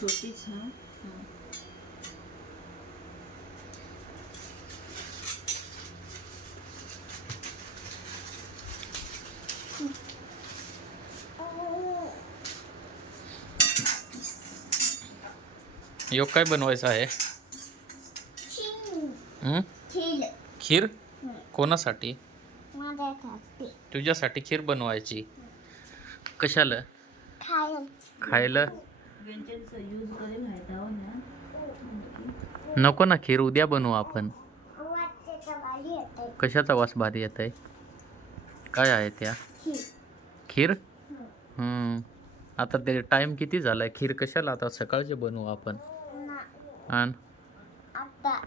छोटीच हा. योग काय बनवायचं आहे? खीर? कोणासाठी? तुझ्यासाठी खीर बनवायची. कशाला? खायला. यूज करेल ना. नको ना, खीर उद्या बनवू आपण. कशाचा वास भारी येत आहे? काय आहे त्या? खीर. आता ते टाइम किती झालाय? खीर कशाला आता सकाळचे बनवू आपण. आण.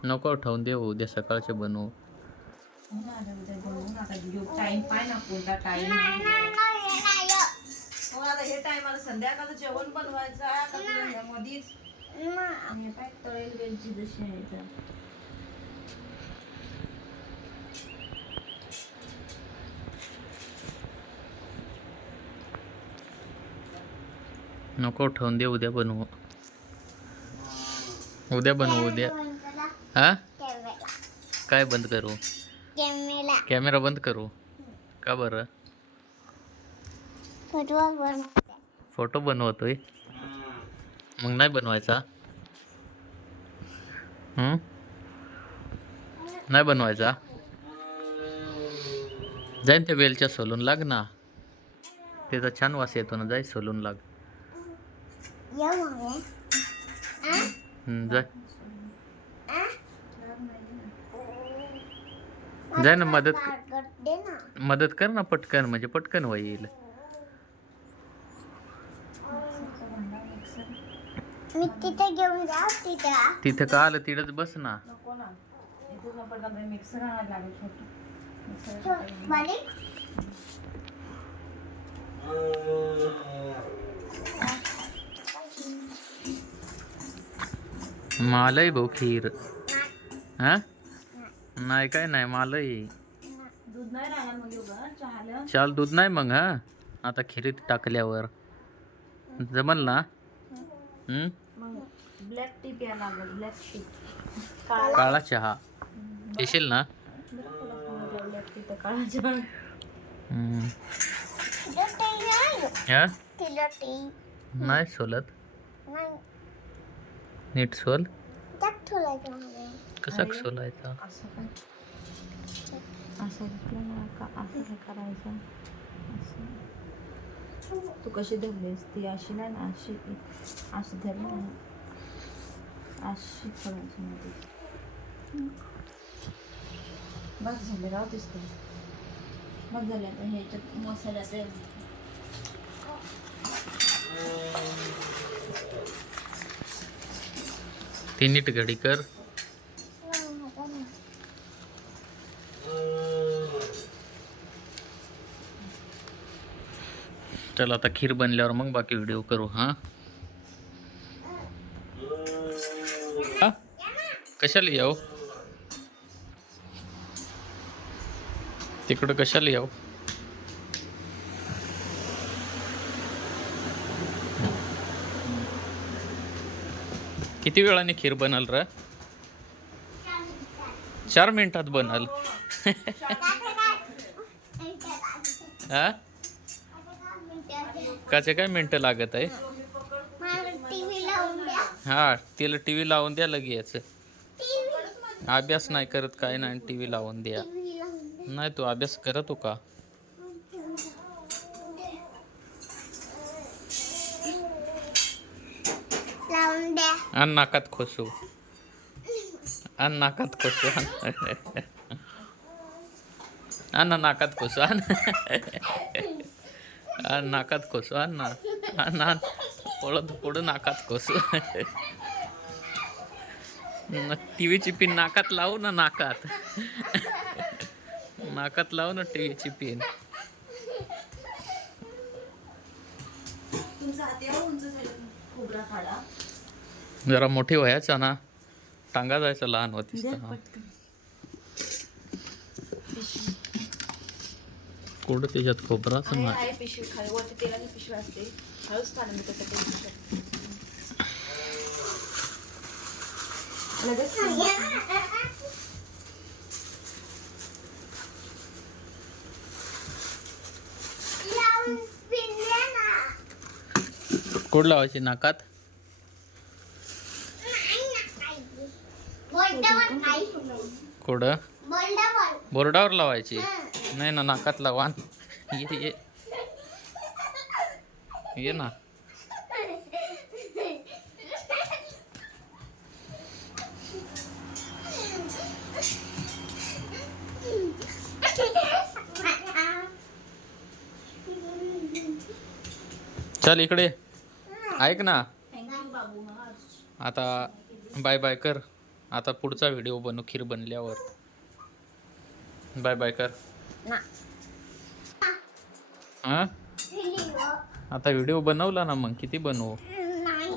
नको ठेवून देऊ, उद्या सकाळचे बनवू. टाइम पाय ना कोणता टाइम. आता हे टायमाला संध्याकाळचं जेवण बनवायचं आहे मधीच. आणि काय तळेल वेलची जशी आहे तर. नको ठेवून दे, उद्या बनवू. उद्या बनवू उद्या. हा? काय बंद करू? कॅमेरा बंद करू का बरं? फोटो बनवतोय. मग नाही बनवायचा? नाही बनवायचा? जाईन त्या वेलच्या सोलून लाग ना. त्याचा छान वास येतो ना, जाय सोलून लाग. जाय. जाय ना, मदत कर ना पटकन, म्हणजे पटकन होईल. मी तिथे घेऊन जा. तिथे का आलं? तिथंच बस ना. नको ना, इथेच पडला मिक्सर आणायला लागेल छोटी. मालय भाऊ खीर. हा? नाही काय नाही, मालय. दूध नाही राहणार मग योगा चहाला. चाल दूध नाही मग. हा, आता खिरीत टाकल्यावर जमल ना. मग ब्लॅक टी प्यायला लागेल. Black tea. काळा चहा येशील ना. ब्लॅक टी तर काळा चहा. हा? नाही सोलत. नीट सोल. कसा सोलायचा? असं काय असं घेतलं ना का, असं काय करायचं. असं तू कशी धरलीस ती अशी नाही ना, अशी असं धरली ना, अशी करायची मध्ये. बस झाले, राहू दिसते. बस झाले. आता ह्याच्यात मसाल्याचे ती नीट घडी कर. चल आता खीर बनल्यावर मग बाकी व्हिडिओ करू. हा? कशाला याव तिकडं? कशाला याव? किती वेळाने खीर बनल र? 4 मिनिटात बनल. हा? काचे काय मिनिटं लागत आहे? हा, तिला टीव्ही लावून द्या लगेच. अभ्यास नाही करत काय नाही, टीव्ही लावून द्या. नाही तू अभ्यास करत हो का? आण नाकात खोसू. आण नाकात खोसू. आण ना नाकात खोसू. आण नाकात खोसू. आण ना. आण पळत पडू नाकात खोसू. टीव्हीची पिन नाकात लावू ना. नाकात नाकात लावू ना टीव्हीची पिन. जरा मोठी व्हायचा ना, टांगा जायचं लहान होतीस. कोड त्याच्यात खोबराच आहे नाही. आहे पिशवी खाली वरती तेलाची पिशवी असते. हळूच काढून मी तसं करू शकते. लगेच लावून पिल्ले ना. कोड लावायची नाकात. नाही ना काही. बोर्डावर नाही. कोड बोर्डावर. बोर्डावर लावायची. नाही ना, नाकात लावा. ये ये ना. चल इकडे ऐक ना. थँक्यू बाबू महाराज. आता बाय बाय कर. आता पुढचा व्हिडिओ बनव खीर बनल्यावर. बाय बाय कर. ना. हा पिल्ली हो. आता व्हिडिओ बनवला ना, मग किती बनवू. नाही.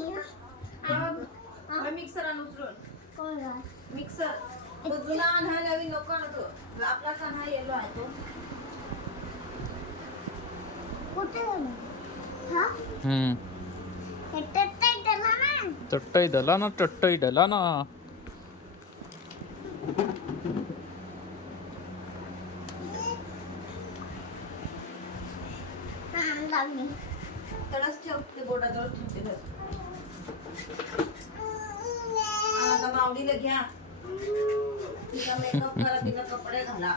मिक्सर आण उचलून. कोण आहे? मिक्सर तो जुना आण हा नवीन नको आणू तो. आपलाच आण हा येलो आहे तो. कुठे गेला? हा? हे टट्टाई त्याला ना. चट्टई दला ना, चट्टई दला ना. हा, लावली. तडच ठेव ते बोटाजवळ ठेवते बस. आता माऊलीला घ्या. तिचा मेकअप करा, तिला कपडे घाला.